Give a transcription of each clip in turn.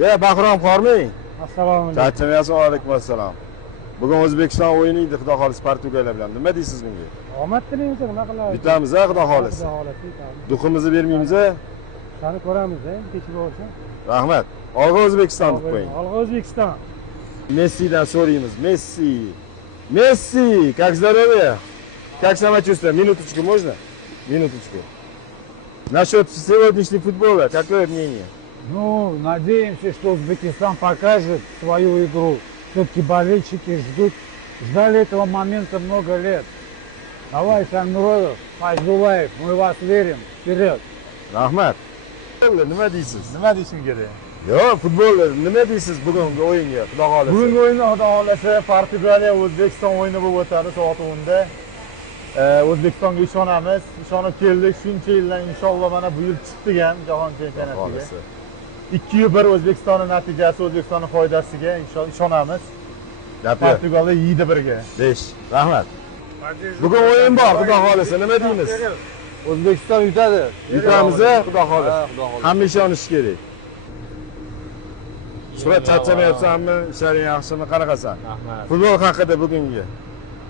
Bahrom Qorming. Assalomu alaykum. Charchamayapsiz? Alaykum assalom. Bugun O'zbekiston o'ynaydi, xudo xolis Portugaliya bilan. Nima deysiz bunga? Omad tilaymiz, nima qilamiz? Yutamiz, xudo xolis. Duximizni bermaymiz. Sani ko'ramiz, kechib bo'lsa. Rahmat. Olg'a O'zbekiston deb qo'ying. Olg'a O'zbekiston. Messidan so'raymiz. Месси, как здоровье? Как самочувствие? Минуточку можно? Минуточку. Насчет сегодняшнего футбола, какое мнение? Ну, надеемся, что Узбекистан покажет свою игру. Все-таки болельщики ждали этого момента много лет. Давай, Шаймуроев, Файзулаев, мы вас верим. Вперед! Rahmat. Nima deysiz? Nima deyishim kerak? Yo'q, futbolda nima deysiz bugungi o'yinga? Xudo xolasa. Bugungi o'yinda xudo xolasa Portugaliya O'zbekiston o'yini bo'lib o'tadi soat 10 da. O'zbekistonga ishonamiz. Ishonib keldik. Shuncha yildan inshaalloh mana bu yil chiqdik ham jahon chempionatiga. 2-1 O'zbekistonning natijasi O'zbekistonning foydasiga ishonamiz. Portugaliya 7-1 ga. 5. Rahmat. Bugun o'yin bor, xudo xolasa. Nima deymiz? O'zbekiston yutadi. Yutamiz, xudo xolasa. Hamma ishonish kerak. Surat charchamayapsanmi? Ishlaring yaxshimi? Qanaqasan? Rahmat. Futbol haqida bugungi.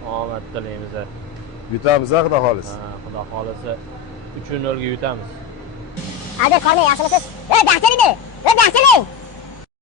Omad tilaymiz. Yutamiz, xudo xolasa. Xudo xolasa 3-0 ga yutamiz. Albert Qorming yaxshimisiz? Yaxshi edi. Yaxshi edi.